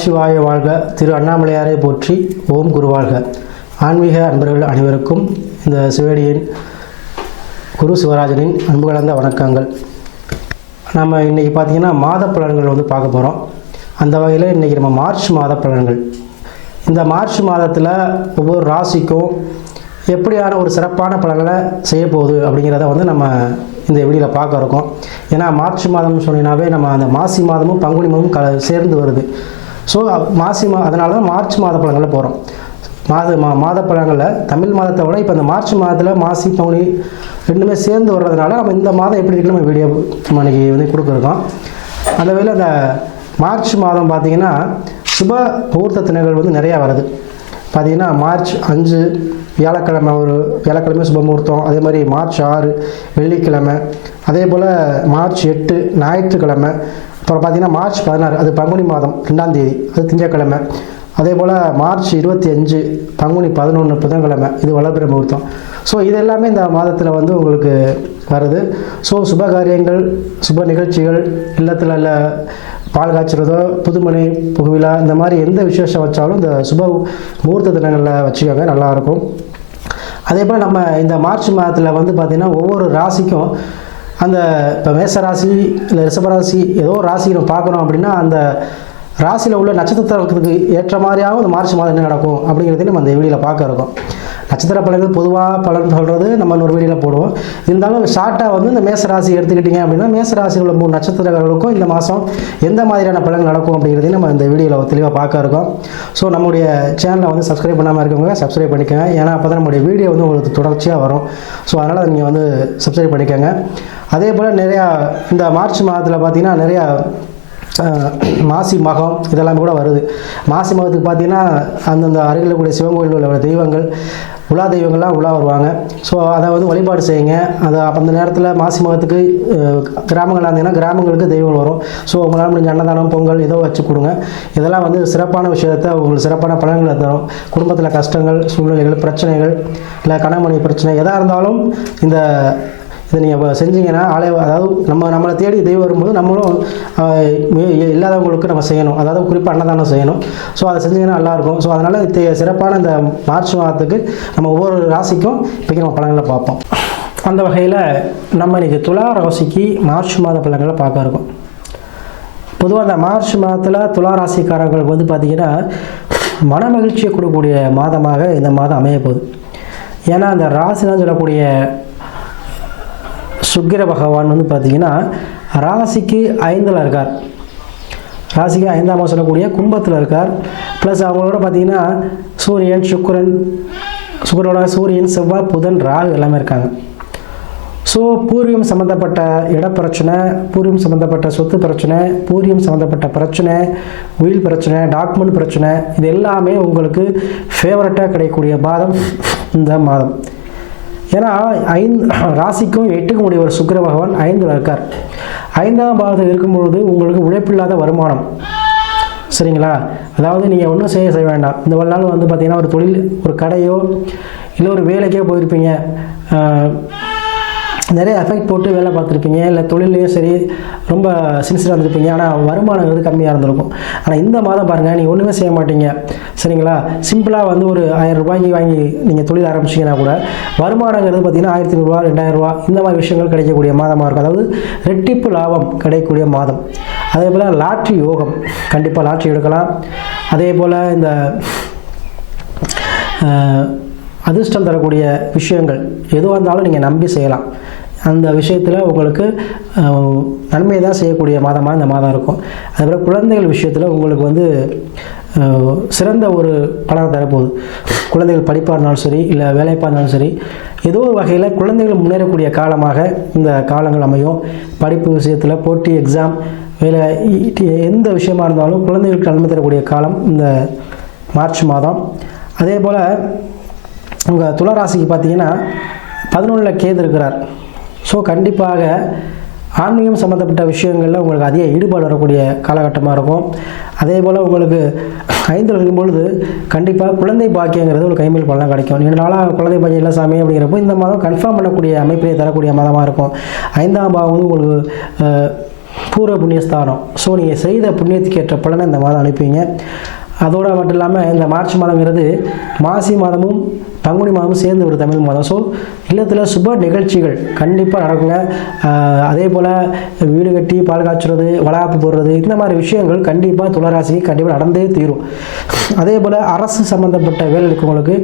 நமசிவாய வாழ்க. திரு அண்ணாமலையாரை போற்றி. ஓம் குருவாழ்க. ஆன்மீக அன்பர்கள் அனைவருக்கும் இந்த சிவடியின் குரு சிவராஜனின் அன்பு கலந்த வணக்கங்கள். நம்ம இன்றைக்கி பார்த்திங்கன்னா மாத பலன்கள் பார்க்க போகிறோம். அந்த வகையில் இன்றைக்கி நம்ம மார்ச் மாத பலன்கள். இந்த மார்ச் மாதத்தில் ஒவ்வொரு ராசிக்கும் எப்படியான ஒரு சிறப்பான பலன்களை செய்ய போகுது அப்படிங்கிறத நம்ம இந்த வீடியோவில் பார்க்க இருக்கோம். ஏன்னா மார்ச் மாதம்னு சொன்னீங்கன்னாவே நம்ம அந்த மாசி மாதமும் பங்குனி மாதமும் சேர்ந்து வருது. ஸோ அதனால தான் மார்ச் மாத பலன்களில் போகிறோம். மாத பலன்களில் தமிழ் மாதத்தை விட இப்போ இந்த மார்ச் மாதத்தில் மாசி பங்குனி ரெண்டுமே சேர்ந்து வர்றதுனால நம்ம இந்த மாதம் எப்படி இருக்குன்னு நம்ம வீடியோ நம்ம இன்றைக்கி கொடுக்குறோம். அந்த வகையில் அந்த மார்ச் மாதம் பார்த்திங்கன்னா சுப முகூர்த்த தினங்கள் நிறையா வருது. பார்த்திங்கன்னா மார்ச் 5 வியாழக்கிழமை, ஒரு வியாழக்கிழமை சுப முகூர்த்தம். அதே மாதிரி மார்ச் 6 வெள்ளிக்கிழமை. அதே போல் மார்ச் 8 ஞாயிற்றுக்கிழமை. அப்புறம் பார்த்திங்கன்னா மார்ச் 16 அது பங்குனி மாதம் 2ஆம் தேதி, அது திங்கட்கிழமை. அதே போல் மார்ச் 25 பங்குனி 11 புதன்கிழமை, இது வளர்பிறை முகூர்த்தம். ஸோ இது எல்லாமே இந்த மாதத்தில் உங்களுக்கு வருது. ஸோ சுப காரியங்கள், சுப நிகழ்ச்சிகள், இல்லத்தில் இல்லை பால் காய்ச்சறதோ, புதுமனை புகுவிழா, இந்த மாதிரி எந்த விசேஷம் வச்சாலும் இந்த சுப முகூர்த்த தினங்களில் வச்சுக்கோங்க, நல்லாயிருக்கும். அதே போல் நம்ம இந்த மார்ச் மாதத்தில் பார்த்திங்கன்னா ஒவ்வொரு ராசிக்கும் அந்த இப்போ மேச ராசி இல்லை ரிஷபராசி ஏதோ ராசி நம்ம பார்க்குறோம் அப்படின்னா அந்த ராசியில் உள்ள நட்சத்திரத்துக்கு ஏற்ற மாதிரியாகவும் இந்த மார்ச் மாதம் என்ன நடக்கும் அப்படிங்கிறதையும் நம்ம அந்த வீடியோவில் பார்க்க இருக்கோம். நட்சத்திர பலன்கள் பொதுவாக பலன் சொல்கிறது நம்ம ஒரு வீடியோவில் போடுவோம். இருந்தாலும் ஷார்ட்டாக இந்த மேச ராசி எடுத்துக்கிட்டிங்க அப்படின்னா மேச ராசியில் உள்ள 3 நட்சத்திரங்களுக்கும் இந்த மாதம் எந்த மாதிரியான பலன்கள் நடக்கும் அப்படிங்கிறதையும் நம்ம இந்த வீடியோவில் தெளிவாக பார்க்க இருக்கோம். ஸோ நம்முடைய சேனலை சப்ஸ்கிரைப் பண்ணாமல் இருக்கவங்க சப்ஸ்கிரைப் பண்ணிக்கோங்க. ஏன்னா அப்போ தான் நம்முடைய வீடியோ உங்களுக்கு தொடர்ச்சியாக வரும். ஸோ அதனால் நீங்கள் சப்ஸ்கிரைப் பண்ணிக்கோங்க. அதே போல் நிறையா இந்த மார்ச் மாதத்தில் பார்த்திங்கன்னா நிறையா மாசி மகம் இதெல்லாம் கூட வருது. மாசி மகத்துக்கு பார்த்திங்கன்னா அந்தந்த அருகில் கூடிய சிவன் கோயிலில் உள்ள தெய்வங்கள், உலா தெய்வங்கள்லாம் உலா வருவாங்க. ஸோ அதை வழிபாடு செய்யுங்க. அதை அந்த நேரத்தில் மாசி மகத்துக்கு கிராமங்களாக இருந்தீங்கன்னா கிராமங்களுக்கு தெய்வங்கள் வரும். ஸோ உங்களால் முடிஞ்ச அன்னதானம், பொங்கல் ஏதோ வச்சு கொடுங்க. இதெல்லாம் சிறப்பான விஷயத்தை உங்களுக்கு சிறப்பான பலன்களை தரும். குடும்பத்தில் கஷ்டங்கள், சூழ்நிலைகள், பிரச்சனைகள், இல்லை கணவன் பிரச்சனை எதாக இருந்தாலும் இதை நீங்கள் செஞ்சீங்கன்னா அதாவது நம்மளை தேடி தெய்வம் வரும்போது நம்மளும் இல்லாதவங்களுக்கு நம்ம செய்யணும். அதாவது குறிப்பாக அன்னதானம் செய்யணும். ஸோ அதை செஞ்சிங்கன்னா நல்லாயிருக்கும். ஸோ அதனால் சிறப்பான இந்த மார்ச் மாதத்துக்கு நம்ம ஒவ்வொரு ராசிக்கும் இப்போக்கி நம்ம பலன்களை பார்ப்போம். அந்த வகையில் நம்ம இன்றைக்கி துலா ராசிக்கு மார்ச் மாத பலன்களை பார்க்க இருக்கோம். பொதுவாக அந்த மார்ச் மாதத்தில் துலா ராசிக்காரங்களுக்கு பார்த்திங்கன்னா மன மகிழ்ச்சியை கொடுக்கக்கூடிய மாதமாக இந்த மாதம் அமைய போகுது. ஏன்னா அந்த ராசிதான் சொல்லக்கூடிய சுக்கிர பகவான் பார்த்திங்கன்னா ராசிக்கு 5ல் இருக்கார். ராசிக்கு 5ஆம் சொல்லக்கூடிய கும்பத்தில் இருக்கார். ப்ளஸ் அவங்களோட பார்த்திங்கன்னா சூரியன், சுக்கிரனோட சூரியன், செவ்வாய், புதன், ராகு எல்லாமே இருக்காங்க. ஸோ பூர்வீகம் சம்மந்தப்பட்ட இடப்பிரச்சனை, பூர்வீகம் சம்மந்தப்பட்ட சொத்து பிரச்சனை, பூர்வீகம் சம்மந்தப்பட்ட பிரச்சனை, உயில் பிரச்சனை, டாக்குமெண்ட் பிரச்சனை, இது எல்லாமே உங்களுக்கு ஃபேவரட்டாக கிடைக்கக்கூடிய மாதம் இந்த மாதம். ஏன்னா ராசிக்கும் 8க்கும் உடைய ஒரு சுக்கிர பகவான் 5ல் இருக்கார். 5ஆம் பாவத்தில் இருக்கும்பொழுது உங்களுக்கு உழைப்பில்லாத வருமானம், சரிங்களா? அதாவது நீங்கள் ஒன்றும் செய்ய வேண்டாம். இந்த ஒரு நாள் பார்த்திங்கன்னா ஒரு தொழில், ஒரு கடையோ இல்லை ஒரு வேலைக்கோ போயிருப்பீங்க, நிறைய எஃபெக்ட் போட்டு வேலை பார்த்துருப்பீங்க, இல்லை தொழிலையும் சரி ரொம்ப சின்சியராக இருந்திருப்பீங்க. ஆனால் வருமானம் கம்மியாக இருந்திருக்கும். ஆனால் இந்த மாதம் பாருங்கள், நீங்கள் ஒன்றுமே செய்ய மாட்டீங்க, சரிங்களா? சிம்பிளாக ஒரு 1000 ரூபாய்க்கு வாங்கி நீங்கள் தொழில் ஆரம்பிச்சிங்கன்னா கூட வருமானங்கிறது பார்த்திங்கன்னா 1500 ரூபா, 2000 ரூபா இந்த மாதிரி விஷயங்கள் கிடைக்கக்கூடிய மாதமாக இருக்கும். அதாவது ரெட்டிப்பு லாபம் கிடைக்கக்கூடிய மாதம். அதே போல் லாட்ரி யோகம், கண்டிப்பாக லாட்ரி எடுக்கலாம். அதே போல் இந்த அதிர்ஷ்டம் தரக்கூடிய விஷயங்கள் எதுவாக இருந்தாலும் நீங்கள் நம்பி செய்யலாம். அந்த விஷயத்தில் உங்களுக்கு நன்மையை தான் செய்யக்கூடிய மாதமாக இந்த மாதம் இருக்கும். அதுபோல் குழந்தைகள் விஷயத்தில் உங்களுக்கு சிறந்த ஒரு பலனை தரப்போகுது. குழந்தைகள் படிப்பாக இருந்தாலும் சரி, இல்லை வேலைப்பாக இருந்தாலும் சரி, ஏதோ ஒரு வகையில் குழந்தைகள் முன்னேறக்கூடிய காலமாக இந்த காலங்கள் அமையும். படிப்பு விஷயத்தில், போட்டி, எக்ஸாம், வேலை, எந்த விஷயமா இருந்தாலும் குழந்தைகளுக்கு நன்மை தரக்கூடிய காலம் இந்த மார்ச் மாதம். அதே போல் உங்கள் துளாராசிக்கு பார்த்திங்கன்னா 11ல் கேது இருக்கிறார். ஸோ கண்டிப்பாக ஆன்மீகம் சம்மந்தப்பட்ட விஷயங்களில் உங்களுக்கு அதிக ஈடுபாடு வரக்கூடிய காலகட்டமாக இருக்கும். அதே போல் உங்களுக்கு 5ல் இருக்கும்பொழுது கண்டிப்பாக குழந்தை பாக்கியங்கிறது ஒரு கைமேல் பலன் கிடைக்கும். 2 நாளாக குழந்தை பாக்கியம் இல்லை சாமி அப்படிங்கிறப்போ இந்த மாதம் கன்ஃபார்ம் பண்ணக்கூடிய அமைப்பை தரக்கூடிய மாதமாக இருக்கும். 5ஆம் பாவம் உங்களுக்கு பூர்வ புண்ணியஸ்தானம். ஸோ நீங்கள் செய்த புண்ணியத்துக்கு ஏற்ற பலனை இந்த மாதம் அனுப்புவீங்க. அதோடு மட்டும் இல்லாமல் இந்த மார்ச் மாதங்கிறது மாசி மாதமும் பங்குனி மாதமும் சேர்ந்து ஒரு தமிழ் மாதம். ஸோ இல்லத்தில் சுப நிகழ்ச்சிகள் கண்டிப்பாக நடக்குங்க. அதே போல் வீடு கட்டி பால் காய்ச்சுறது, வளகாப்பு போடுறது, இந்த மாதிரி விஷயங்கள் கண்டிப்பாக துளாராசிக்கு கண்டிப்பாக நடந்தே தீரும். அதே போல் அரசு சம்மந்தப்பட்ட வேலை இருக்கவங்களுக்கு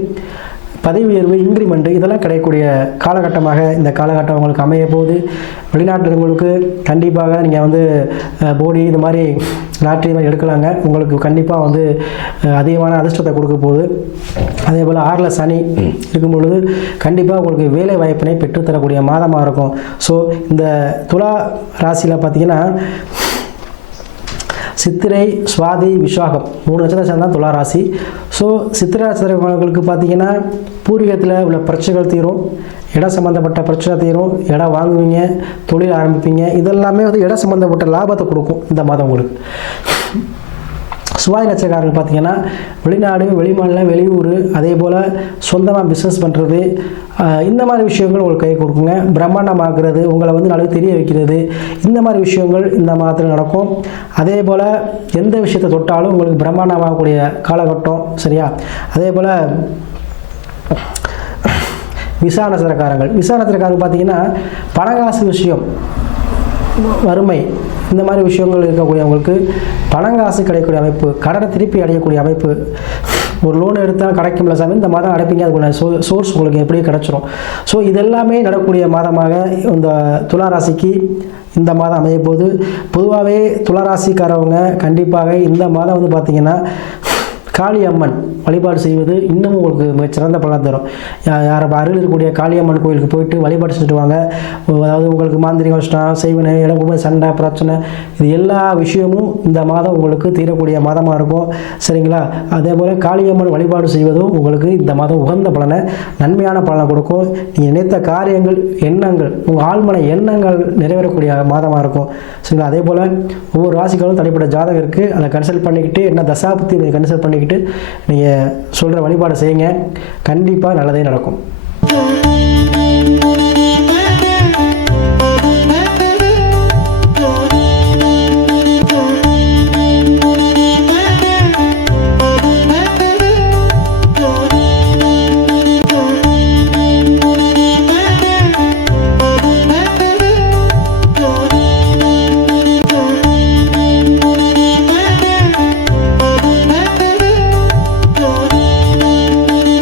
பதவி உயர்வு, இன்க்ரிமெண்ட் இதெல்லாம் கிடைக்கக்கூடிய காலகட்டமாக இந்த காலகட்டம் உங்களுக்கு அமைய போகுது. வெளிநாட்டில் உங்களுக்கு கண்டிப்பாக நீங்கள் போடி இந்த மாதிரி லாட்ரி மாதிரி எடுக்கலாங்க. உங்களுக்கு கண்டிப்பாக அதிகமான அதிர்ஷ்டத்தை கொடுக்க போகுது. அதே போல் 6ல் சனி இருக்கும் பொழுது கண்டிப்பாக உங்களுக்கு வேலை வாய்ப்பினை பெற்றுத்தரக்கூடிய மாதமாக இருக்கும். ஸோ இந்த துலா ராசியில் பார்த்திங்கன்னா சித்திரை, சுவாதி, விசாகம் 3 நட்சத்திரம் சேர்ந்தால் துலா ராசி. ஸோ சித்திரை நட்சத்திரங்களுக்கு பார்த்திங்கன்னா பூர்வீகத்தில் உள்ள பிரச்சனைகள் தீரும், இடம் சம்மந்தப்பட்ட பிரச்சனை தீரும், இடம் வாங்குவீங்க, தொழில் ஆரம்பிப்பீங்க. இதெல்லாமே இடம் சம்மந்தப்பட்ட லாபத்தை கொடுக்கும் இந்த மாதம் உங்களுக்கு. சுவாதி நட்சத்திரக்காரர்கள் பார்த்திங்கன்னா வெளிநாடு, வெளிமாநிலம், வெளியூர், அதே போல் சொந்தமாக பிஸ்னஸ் பண்ணுறது, இந்த மாதிரி விஷயங்கள் உங்களுக்கு கை கொடுக்குங்க. பிரம்மாண்டமாக்குறது, உங்களை நல்லா தெரிய வைக்கிறது, இந்த மாதிரி விஷயங்கள் இந்த மாதத்தில் நடக்கும். அதே போல் எந்த விஷயத்தை தொட்டாலும் உங்களுக்கு பிரம்மாண்டமாகக்கூடிய காலகட்டம். சரியா? அதே போல் விசா நட்சத்திரக்காரங்க பார்த்திங்கன்னா பணங்காசு விஷயம், வறுமை, இந்த மாதிரி விஷயங்கள் இருக்கக்கூடியவங்களுக்கு பணங்காசு கிடைக்கக்கூடிய அமைப்பு, கடனை திருப்பி அடையக்கூடிய அமைப்பு. ஒரு லோன் எடுத்தால் கிடைக்கும்ல சாமி, இந்த மாதம் அடைப்பீங்க, அதுக்குள்ள சோர்ஸ் உங்களுக்கு எப்படியும் கிடச்சிரும். ஸோ இதெல்லாமே நடக்கக்கூடிய மாதமாக இந்த துளாராசிக்கு இந்த மாதம் அமைய போது. பொதுவாகவே துளாராசிக்காரவங்க கண்டிப்பாக இந்த மாதம் பார்த்திங்கன்னா காளியம்மன் வழிபாடு செய்வது இன்னும் உங்களுக்கு மிகச்சிறந்த பலன் தரும். யார் அருகில் இருக்கக்கூடிய காளியம்மன் கோயிலுக்கு போயிட்டு வழிபாடு செஞ்சுட்டு வாங்க. அதாவது உங்களுக்கு மாந்திரிக கஷ்டம், செய்வனை, இளங்குமை, சண்டை, பிரச்சனை, இது எல்லா விஷயமும் இந்த மாதம் உங்களுக்கு தீரக்கூடிய மாதமாக இருக்கும். சரிங்களா? அதே போல் காளியம்மன் வழிபாடு செய்வதும் உங்களுக்கு இந்த மாதம் உகந்த பலனை, நன்மையான பலனை கொடுக்கும். நீங்கள் நினைத்த காரியங்கள், எண்ணங்கள், உங்கள் ஆழ்மன எண்ணங்கள் நிறைவேறக்கூடிய மாதமாக இருக்கும். சரிங்களா? அதே போல் ஒவ்வொரு ராசிக்காலும் தனிப்பட்ட ஜாதகம் இருக்குது. அதை கன்சல்ட் பண்ணிக்கிட்டு, என்ன தசாபுத்தி கன்சல்ட் பண்ணிக்கிட்டு நீங்கள் சொல்கிற வழிபாடு செய்யுங்க. கண்டிப்பாக நல்லதே நடக்கும்.